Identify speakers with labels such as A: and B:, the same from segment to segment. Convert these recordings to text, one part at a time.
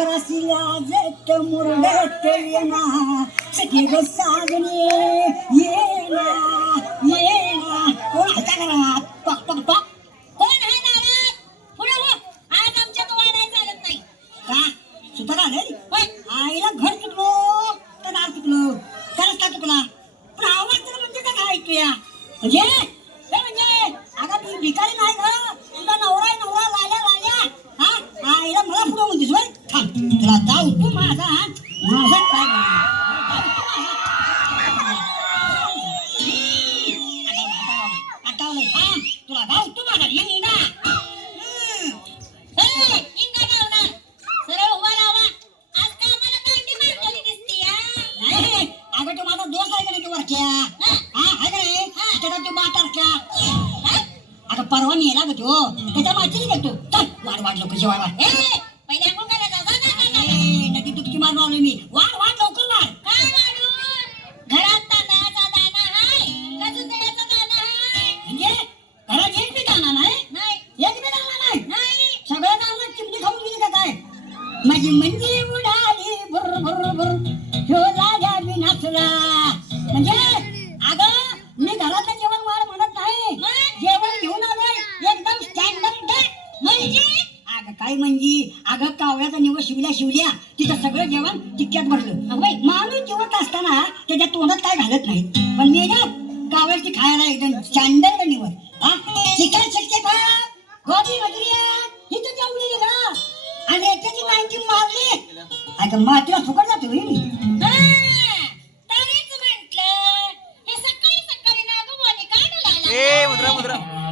A: ಕಾಸಿಲಾಜಕ್ಕೆ ಮುರುಗಟ್ಟೆಯನ ಸಿಕ್ಕಿದ ಸಾಗಣೆ ಏನ म्हणजे अगं कावळ्याचा निवड शिवल्या शिवल्या तिथं सगळं जेवण तितक्यात भरलं. बाई माणूस जिवंत असताना त्याच्या तोंडात काय घालत नाही पण मेल्या कावळ्याची खायला एकदम चांडल निवड. हा? चिकन सिक्स्टी आणि याच्याची माहिती मारली. अगं मात्र फुकट जाते
B: होईल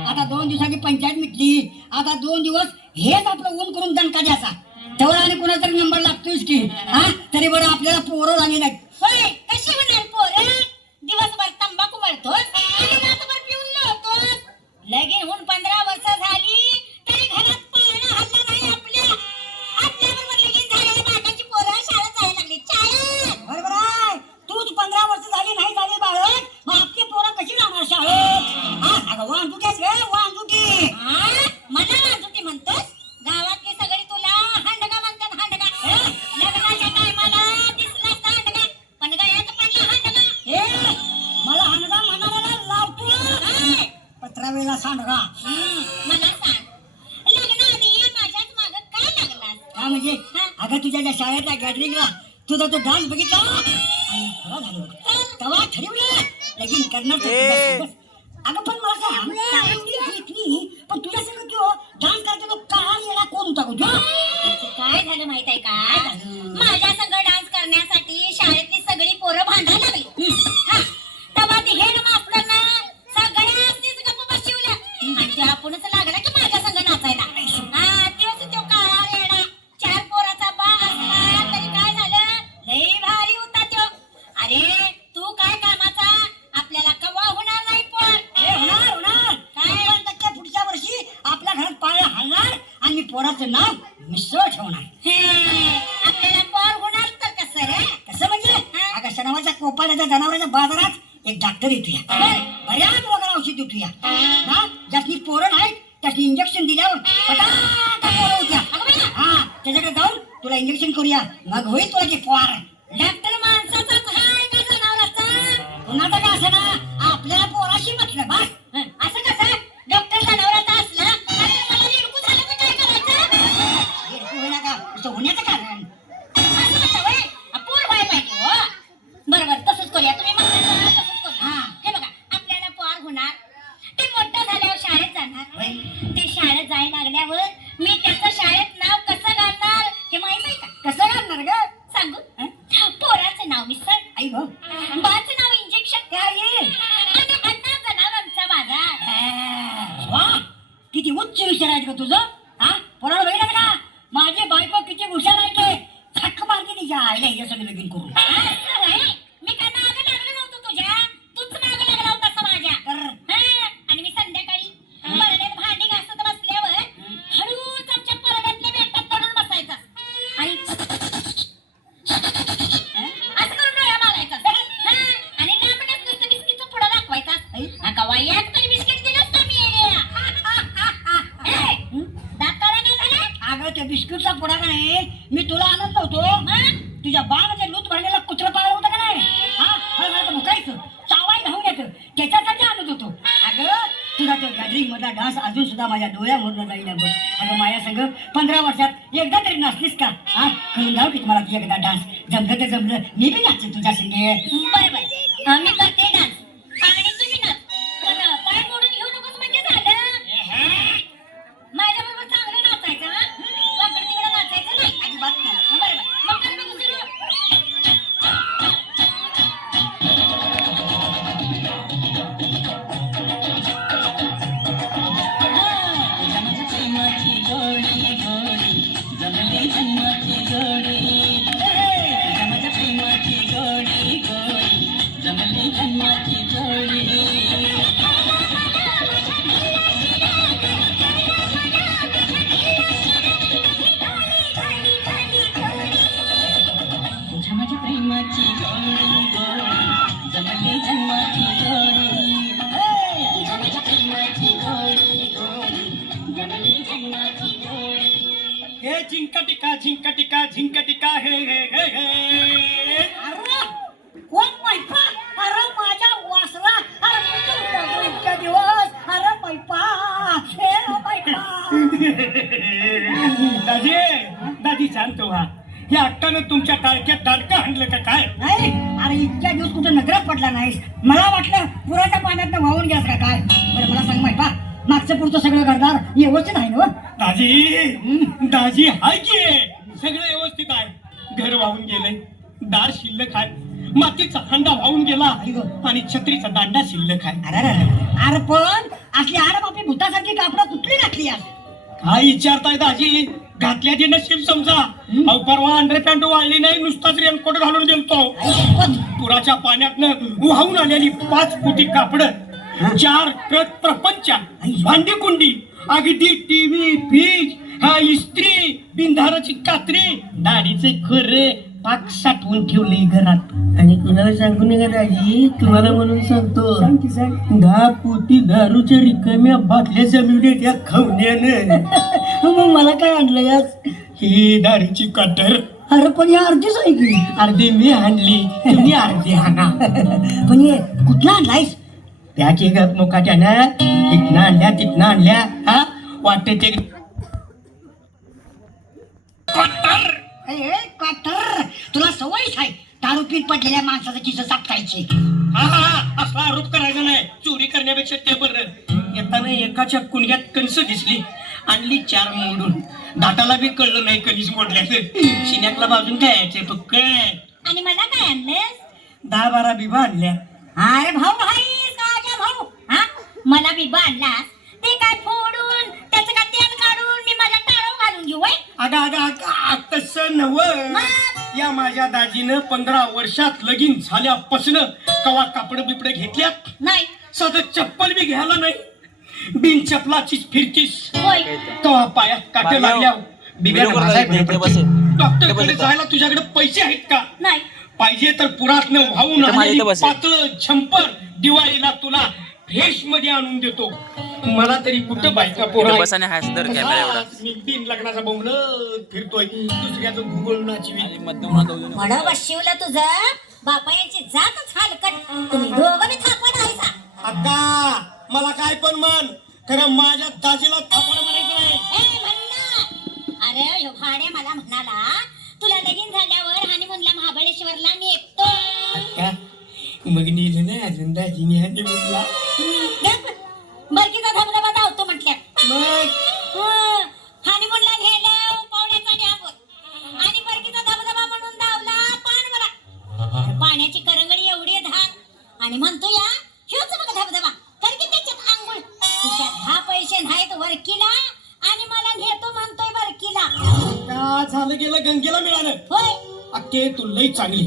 A: आता दोन दिवसाची पंचायत मिटली. आता दोन दिवस हेच आपलं ऊन करून दणका द्यायचा तेवढा आणि कोणातरी नंबर लागतोच की. हा? तरी बरं आपल्याला पोरं झाले नाही
C: होय कशी म्हणाल पोर? दिवसभर तंबाखू मारतो रात्रभर लगीन होऊन पण
A: तो डान्स बघितला? आणि तवा ठरवलं. लगीन करणार अगं पण मला काय घेतली पण तुझ्या संग तो हो, डान्स तो काळ येणार कोण होता गं? तो?
C: काय झालं माहीत आहे का? माझ्या हे
D: झिंकटिका झिंकटिका झिंकटिका हे हे हे हे.
A: अरे कोण मैपा अरे माझ्या वासरा. अरे कुठं होता इतक्या दिवस. अरे मैपा हे मैपा
D: दाजी दाजी शांत व्हा. या अक्कानं तुमच्या टाळक्यात टाळकं आणलं का काय?
A: नाही अरे इतक्या दिवस कुठं नजरात पडला नाहीस. मला वाटलं पुराच्या पाण्यात वाहून घ्यास का काय? बरं मला सांग मैपा मागचं पुढचं सगळं घरदार व्यवस्थित आहे ना?
D: दाजी दाजी हाय की? सगळं व्यवस्थित आहे. घर वाहून गेलंय. दार शिल्लक आहे. मातीचा हंडा वाहून गेला. आणि छत्रीचा दांडा शिल्लक आहे.
A: अरे अरे पण असली आड बापी भूतासारखी कापडं कुठली घातली आज?
D: काय विचारताय दाजी? घातल्या ते नशीब समजा. अहो परवा अंडरपॅन्ट वाळली नाही नुसताच रेनकोट घालून गेलतो. पुराच्या पाण्यातनं वाहून आलेली पाच फुटी कापड. चार ट्रक प्रपंच भांडी कुंडी अगदी टीव्ही फ्रीज हा इस्त्री बिंधाराची कात्री दाढीचे खोरे पाक साठवून ठेवले घरात.
B: आणि कुणाला सांगू नका दाजी? तुम्हाला म्हणून सांगतो. दहा पोती दारूच्या रिकाम्या बाटल्या जमिवल्या त्या खवण्यानं.
A: मग मला काय आणलं यात?
D: ही दाढीची कटर.
A: अरे पण या अर्धीच आहे की.
D: अर्धी मी आणली तुम्ही अर्धी आणा.
A: पण हे कुठला आणलायस?
D: त्या की गप मुकाट्यानं तिथनं आणल्या तिथनं आणल्या हा? वाटते ते कटर
A: ए काटर तुला सवयच आहे दारू पीत पडलेल्या माणसाचं किस सापकायचे
D: हा हा हा, असा आरोप करायचा नाही. चोरी करण्यापेक्षा ते बरं. येताना एकाच्या कुणग्यात कणस दिसली. आणली चार मोडून. दाटाला बी कळलं नाही कणीस मोडल्याचं. शिन्याकला बाजून काय यायचे पक्कळ
C: आणि मला काय आणलंस?
D: दहा बारा बिबा आणल्या.
C: अरे भाऊ भाई मला बिबा आणलास ते काय फोडून त्याचं काय तेल काढून मी माझ्या टाळव घालून घेऊ व्हय?
D: अगं अगं अगं तसं नव या माझ्या दाजीनं पंधरा वर्षात लगीन झाल्यापासून कवा कापड बिपड घेतल्यात?
C: नाही.
D: साधं चप्पल बी घ्यायला नाही. बिन चपलाचीच फिरतीस.
C: होय.
D: कवा पायात काट लागल्या बिब्या
E: व्हिडिओ
D: भासाय
E: करतोय, इकडे बस.
D: डॉक्टर
E: इकडे
D: कडे
E: बस.
D: जायला तुझ्याकडे पैसे आहेत का?
C: नाही.
D: पाहिजे तर पुरातनं वाहून
E: इथं माझ्या
D: आलेली. पातळ छंपर दिवाळीला तुला फ्रेशमध्ये आणून देतो. मला तरी कुठं बायका पोरा
E: इकडे बस आणि हाय सुंदर कॅमेरा एवढा.
D: मी तीन लग्नाचा बोंबल फिरतोय. दुसऱ्याचं
E: आणि उजवीने
C: म्हणा बशिवलं तुझं? बापा यांची जातच हलकट. तुम्ही दोघं थापण आहेसा
D: अक्का मला काय पण म्हण. खरं माझ्या दाजीला थापड म्हणायचं नाही.
C: अरे ह्यो मला म्हणाला तुला लगीन झाल्यावर हनीमूनला महाबळेश्वरला नेतो
D: का मग नेलं नाही अजून दाजीने हाती
C: धबधबा धावतो म्हटल्या
D: मग?
C: हनीमूनला नेलं पाहुण्याचा न्यावर आणि बरकीचा धबधबा म्हणून धावला पान मला पाण्याची करंगडी एवढी धान. आणि म्हणतो या ह्योच बघ धबधबा. कर की त्याच्यात आंघोळ. तुझ्या दहा पैसे नाहीत वरकीला. आणि मला नेतो म्हणतोय बरकीला
D: का झालं गेलं गंगेला मिळालं.
C: होय.
D: अक्के तू लई चांगली.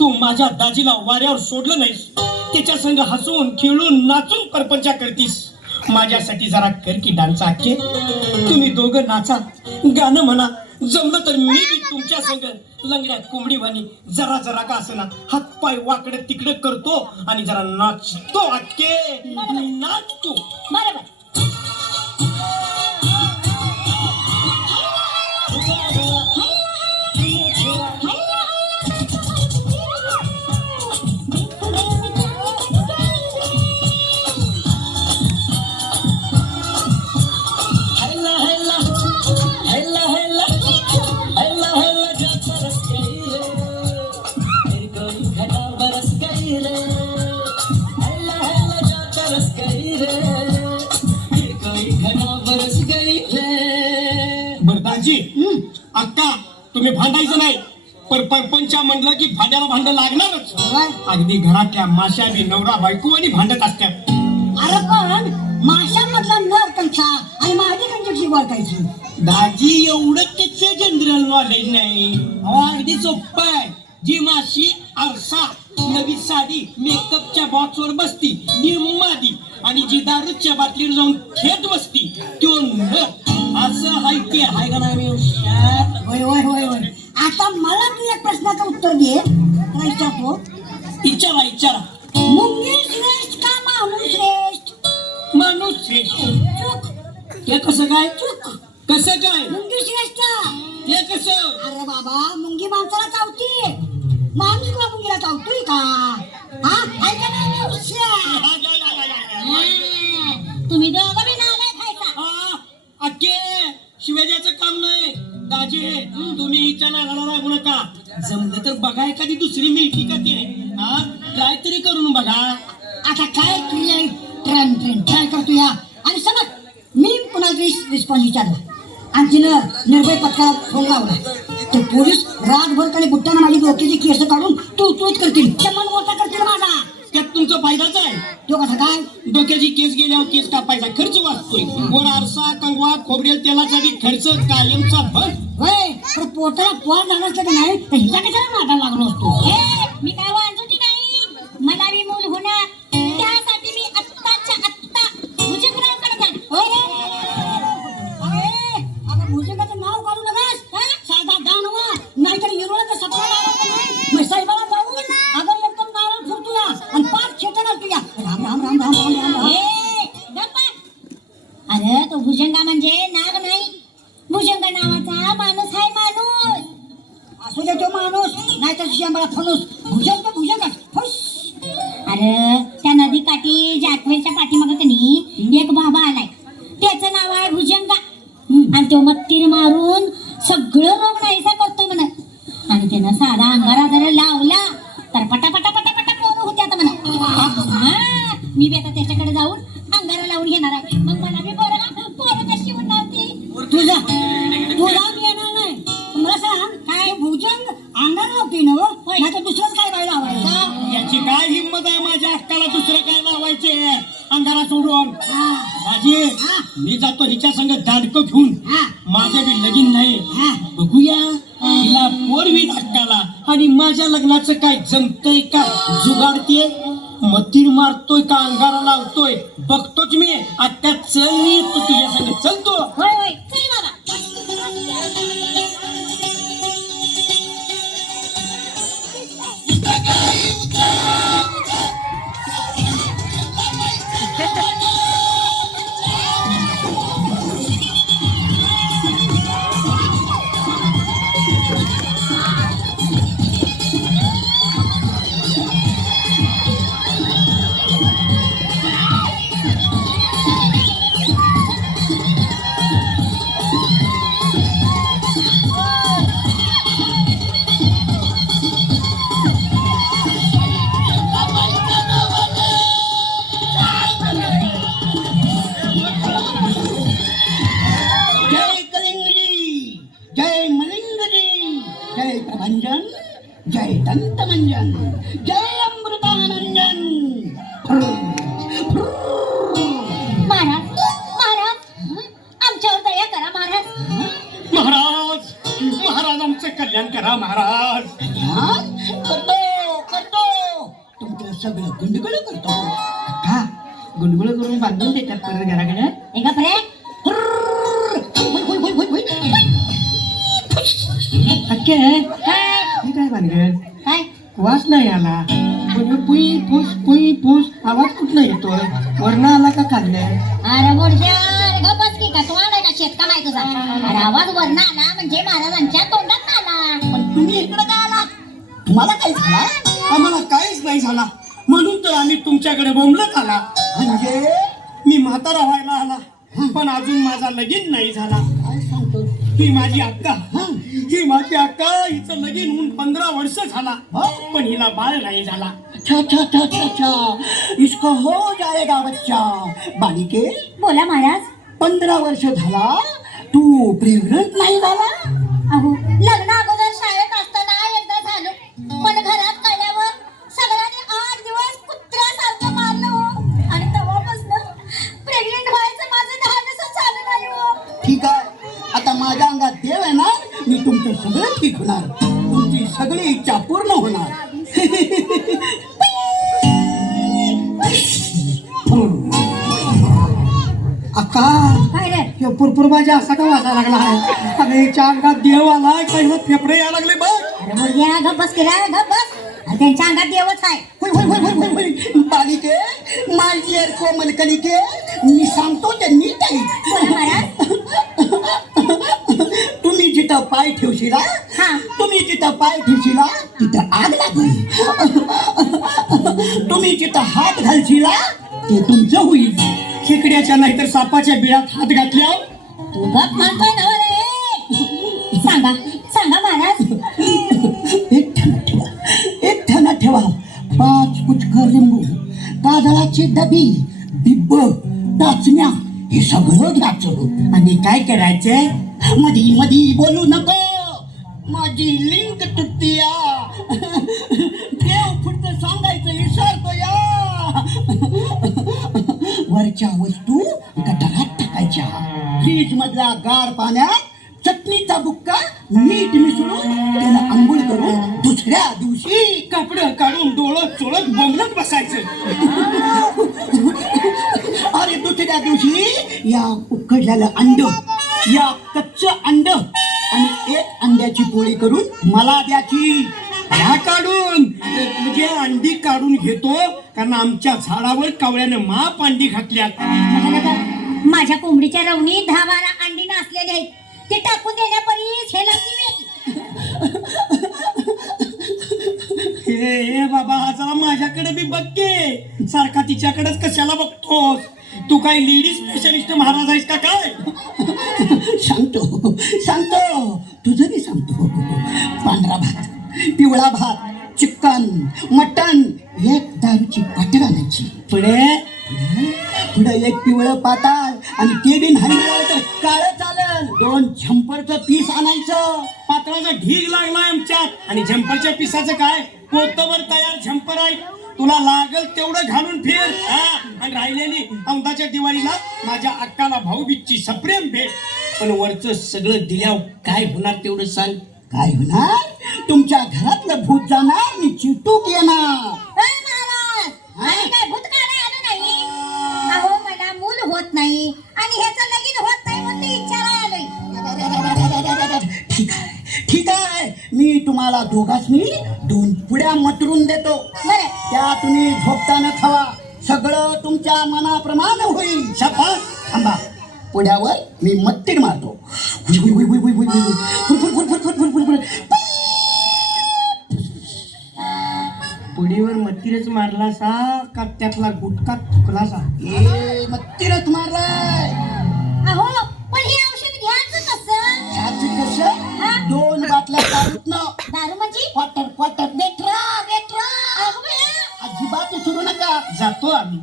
D: तू माझ्या दाजीला वाऱ्यावर सोडलं नाहीस. त्याच्या संग हसून खेळून नाचून परपंचा करतीस. माझ्यासाठी जरा कर की डान्स अक्के तुम्ही दोघं नाचा गाणं म्हणा. जमलं तर मी बी तुमच्या संग लंगड्या कोंबडी वाणी जरा जरा का असं ना हात पाय वाकड तिकडं करतो आणि जरा नाचतो अक्के नाचतो.
C: बरोबर.
D: आता तुम्ही भांडायचं नाही. पण परपंच म्हणलं की भांड्याला भांड लागणारच. अगदी घरातल्या माश्या बी नवरा बायको आणि भांडत असतात
A: अरे पण माशांमधला नर कंचा आणि माझी कंचकशी वाटायची
D: दाजी एवढं कच्च जनरल नॉलेज नाही. अगदी सोप्प आहे. जी माशी आरसा नवी साडी मेकअपच्या बॉक्स वर बसती निम्मादी आणि जी दारूच्या बाटलीवर जाऊन
A: উত্তর দিয়ে ইচ্ছা বা ইচ্ছা तुझी केस काढून तू तूच करतील. शमन मोठा करतील माझा.
D: त्यात तुमचा फायदाच आहे.
A: तो कसा काय?
D: डोक्याची केस गेल्यावर केस का पैसा खर्च वाचतोय. वर आरसा कंगवा खोबरेल तेलासाठी खर्च कायमचा भर.
A: होय पोटाला झाला जाण्यासाठी नाही तर हिचा कशाला नाटा लागलो असतो?
C: मी काय
D: ね。बघतोच मी. आता चल मी तू तुझ्या संग चलतो.
C: Yeah. संभाजी महाराजांच्या तोंडात आला
A: तुम्ही इकडे का आला? तुम्हाला काय झाला
D: आम्हाला काहीच नाही झाला. म्हणून तर आम्ही तुमच्याकडे बोंबलत आला.
A: म्हणजे?
D: मी म्हातारा व्हायला आला. पण अजून माझा लगीन नाही झाला. ही माझी अक्का ही. माझी अक्का हिचं लगीन होऊन पंधरा वर्ष झाला. पण हिला बाळ नाही झाला.
F: इसको हो जाएगा बच्चा. बालिके?
C: बोला महाराज.
F: पंधरा वर्ष झाला. तू प्रेग्नंट नाही झाला?
C: अहो लग्न अगोदर शाळेत असताना एकदा झालो. पण घरात कळल्यावर सगळ्यांनी आठ दिवस कुत्र्यासारखं मारलं हो. आणि तेव्हापासून प्रेग्नेंट व्हायचं माझं धाडसच चालू नाही हो.
F: ठीक आहे. आता माझ्या अंगात देव आहे ना मी तुमचं सगळं ठीक होणार तुमची सगळी इच्छा पूर्ण होणार.
D: अक्का.
C: काय
D: ह्यो पुरपुर असा का वाजा लागला आहे? अरे हिच्या अंगात देव आलाय काही फेफडे यायला लागले बघ.
C: अरे मुलगी गप बस केला गप बस. अरे त्यांच्या अंगात देवच आहे.
F: होय, होय, होय, होय, होय, होय. बालिके माय डिअर मी सांगतो ते नीट आहे. तुम्ही जिथं पाय ठेवशील. तुम्ही जिथं पाय ठेवशील तिथं आग लागेल. तुम्ही जिथं हात घालशील ते तुमचं होईल.
D: खेकड्याच्या नाहीतर सापाच्या बिळात हात घातल्या
C: तू गप म्हणतोय ना रे. सांगा सांगा महाराज.
F: एक ठणा ठेवा एक ठणा ठेवा. पाच कुचकर लिंबू काजळाची डबी बिब्ब टाचण्या हे सगळं घ्यायचं
D: आणि काय करायचं
F: मधी मधी बोलू नको. माझी लिंक तुटतीया. वरच्या वस्तू गटारात टाकायच्या. फ्रीज मधल्या गार पाण्यात चटणीचा बुक्का मीठ मिसळून त्याला आंघोळ करून दुसऱ्या दिवशी
D: कपड काढून डोळत चोळत बोंबलत बसायचं.
F: अरे दुसऱ्या दिवशी या उकडलेलं अंड या कच्च अंड आणि एक अंड्याची पोळी करून मला द्याची.
D: ह्या काढून म्हणजे अंडी काढून घेतो कारण आमच्या झाडावर कावळ्यानं माप अंडी घातल्यात.
C: माझ्या कोंबडीच्या रवणी दहा बारा अंडी नासलेली आहेत. ते टाकून देण्यापरीस हे लागली
D: हे हे बाबा हा जरा माझ्याकडे बी बघते सारखा तिच्याकडेच कशाला बघतोस? तू काय लेडीज स्पेशलिस्ट महाराज आहेस का काय?
F: सांगतो सांगतो. तुझं मी सांगतो. पांढरा भात. पिवळा भात चिकन मटन एक दारूची पाटण आणायची.
D: पुढे?
F: पुढे एक पिवळं पाताळ आणि ते बी तर काळं चालेल. दोन झंपरचं पीस आणायचं.
D: पात्राचा ढीग लागला आमच्यात. आणि झंपरच्या पिसाचं काय? पोतवर तयार झंपर आहे. तुला लागल तेवढं घालून फिर. हा. आणि राहिलेली अंगाच्या दिवाळीला माझ्या अक्काला भाऊबीजची सप्रेम भेट. पण वरचं सगळं दिल्यावर काय होणार तेवढं सांग.
F: काय होणार? तुमच्या घरातलं भूत जाणार मी चिटूक येणार
C: होत नाही आणि ह्याचं लगीन होत नाही म्हणून आलोय
F: ठीक आहे ठीक आहे मी तुम्हाला दोघांनी दोन पुड्या मटरून देतो त्या तुम्ही झोपताना खावा सगळं तुमच्या मनाप्रमाणे होईल शपथ थांबा पुढ्यावर मी मत्तीर मारतो
D: पुडीवर मतीरच मारला सा का त्यातला गुटका तुकला सा
F: ए मत्तीरच मारलाय!
C: अहो पण हे औषध घ्यायचं कसं?
F: ह्याचं कसं? दोन बाटल्या दारूतनं.
C: दारू म्हणजे?
F: क्वार्टर क्वार्टर
C: बेट्रा बेट्रा अहो बया.
F: अजिबात सुरू नका.
D: जातो आम्ही.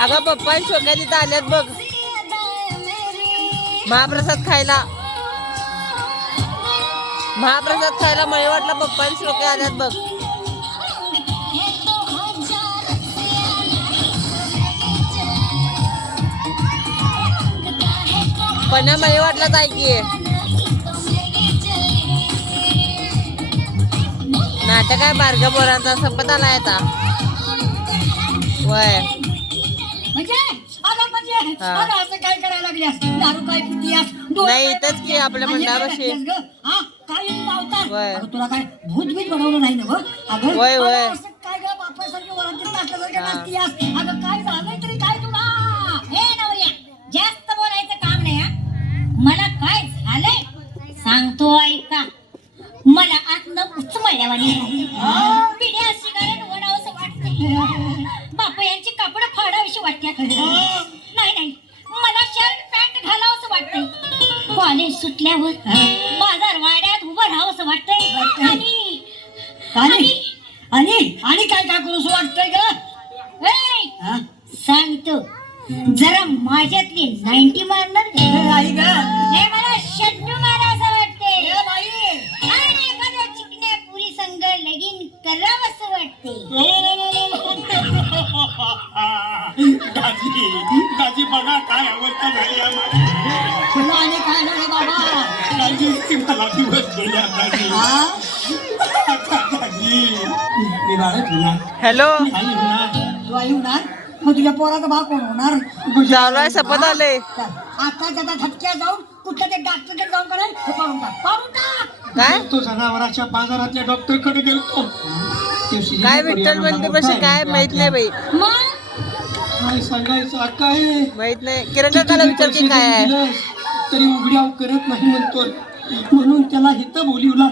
G: अगं पप्पा आणि शोक्या तिथं आल्यात बघ. महाप्रसाद खायला. महाप्रसाद खायला मळे वाटला पप्पा आणि शोक्या आल्यात बघ. पण मळे वाटलाच आहे की. नाटक आहे बारक्या पोरांचा संपत आला आता. वय
A: म्हणजे अगं म्हणजे
G: हा.
A: अगं असं काय करायला लागल्यास दारू काय पितीयास डोळे
G: नाही,
A: काय
G: इथंच की
A: पाजतेस?
G: आपल्या
A: आणि
G: मंडळापाशी.
A: काय घातल्यास गं? हा काय पावतात
G: वय.
A: अगं तुला काय भूत बीत बनवलं नाही ना गं अगं
G: वय, वय.
A: अगं, असं काय गं बापासारखी वरांची नाचल्यासारखी
G: हा.
A: नाचतीयास अगं काय झालंय
C: की मला
D: दिवस गेल्या मी बाळच होणार
G: हॅलो.
D: आई होणार
A: तू आई होणार मग तुझ्या पोराचा भाग कोण होणार
G: चालू आहे आले
A: आता त्याचा झटक्या जाऊन कुठल्या ते डॉक्टरकडे जाऊन कराल टाक टाक
G: काय?
D: तो जनावराच्या बाजारातल्या डॉक्टरकडे गेलो ते
G: काय विठ्ठल म्हणते
D: मोठा
G: काय माहीत नाही बाई.
C: मग
D: काय सांगायचं काय
G: माहीत नाही. किरण काकाला विचार की काय आहे?
D: तरी उघड्याव करत नाही म्हणतो म्हणून त्याला हित बोलिवला.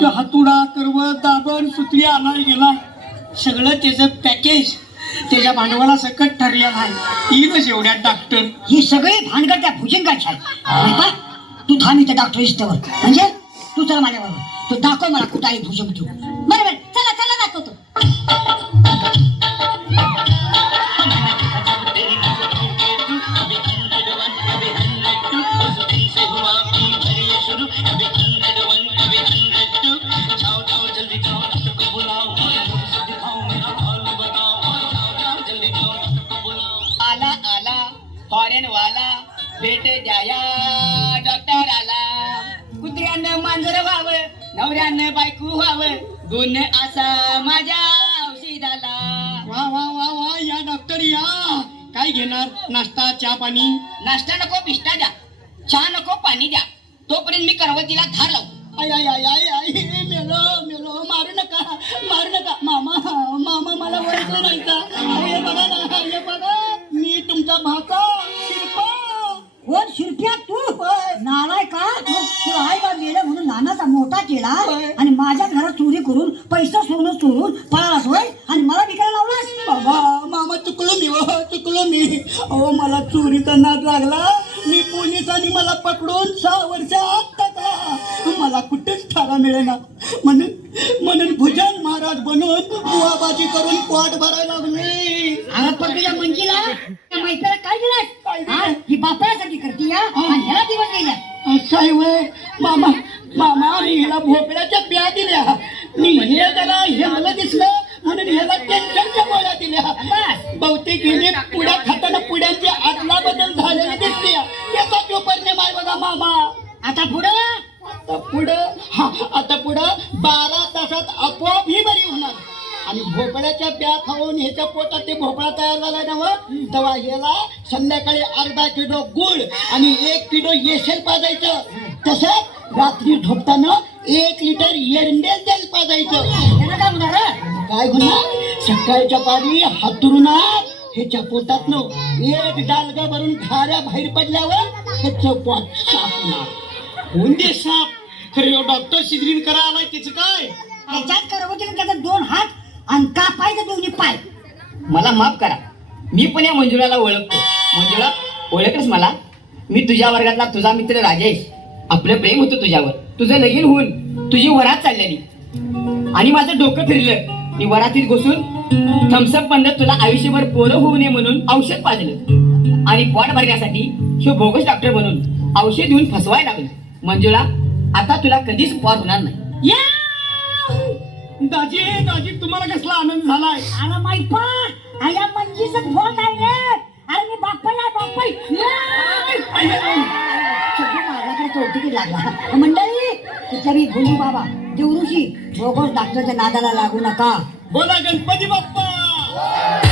D: तो हातुडा कर्व दाबण सुत्री आणाय गेला. सगळं त्याचं पॅकेज त्याच्या भांडवला सकट ठरलेलं आहे. येईलच एवढ्यात डॉक्टर
A: ही सगळी भानगड त्या भुजंगाची आहे आणि तू थांब इथे डॉक्टर इष्टवर म्हणजे? तू चला माझ्याबरोबर. तू दाखव मला कुठं आहे भुजंग तू.
C: बरोबर
F: गुण असा माझ्या औषधाला.
D: वा वा वा वा या डॉक्टर या. काय घेणार? नाश्ता चहा पाणी?
F: नाश्ता नको बिष्टा द्या. चहा नको पाणी द्या. तोपर्यंत मी करवतीला धार लावतो आय आय आय आय आय मेलो मेलो मारू नका मारू नका. मामा मामा मला ओळखलं नाही का? दिल्या बहुतेक पुढ्या खाताना पुढ्यांची आदला बदल झालेली दिसते याचा जो परिणाम आहे बघा मामा
A: आता पुढं?
F: आता पुढं? हा आता पुढं बारा तासात आपोआप ही बरी होणार. आणि भोपळ्याच्या प्या खाऊन ह्याच्या पोटात ते भोपळा तयार झाला ना व, तेव्हा ह्याला संध्याकाळी अर्धा किलो गुळ आणि एक किलो येशेल पाजायचं. तसंच रात्री झोपताना एक लिटर एरंडेल तेल पाजायचं.
A: काय होणार
F: काय गुन्हा? सकाळच्या पारी हातरुणात ह्याच्या पोटात नो एक डालगा भरून खाऱ्या बाहेर पडल्यावर ह्याचं पोट
D: होऊन दे साप? खरे डॉक्टर सिद्रीन करा आलाय त्याचं काय
A: त्याच्यात करवतीला त्याचे दोन हात आणि का पाहिजे दोन्ही पाय?
F: मला माफ करा. मी पण या मंजुळाला ओळखतो. मंजुळा ओळखच मला? मी तुझ्या वर्गातला तुझा मित्र राजेश. आपलं प्रेम होतं तुझ्यावर. तुझं लगीन होऊन तुझी वरात चाललेली. आणि माझं डोकं फिरलं. मी वरातीत घुसून थम्सअप बंद तुला आयुष्यभर पोरं होऊ नये म्हणून औषध पाजलं. आणि पोट भरण्यासाठी शिव बोगस डॉक्टर बनून औषध देऊन फसवायला लागलं. मंजुळा आता तुला कधीच पोर होणार नाही.
A: या!
D: दाजी दाजी तुम्हाला कसला आनंद झालाय?
A: अरे माहीत पण आया मंजीचं फोन आहे रे अरे मी माझ्याकडे चौथीकी लागला. मंडळी मी भोलू बाबा देवऋषी बोगस डॉक्टरच्या नादाला लागू नका.
D: हो बोला गणपती बाप्पा!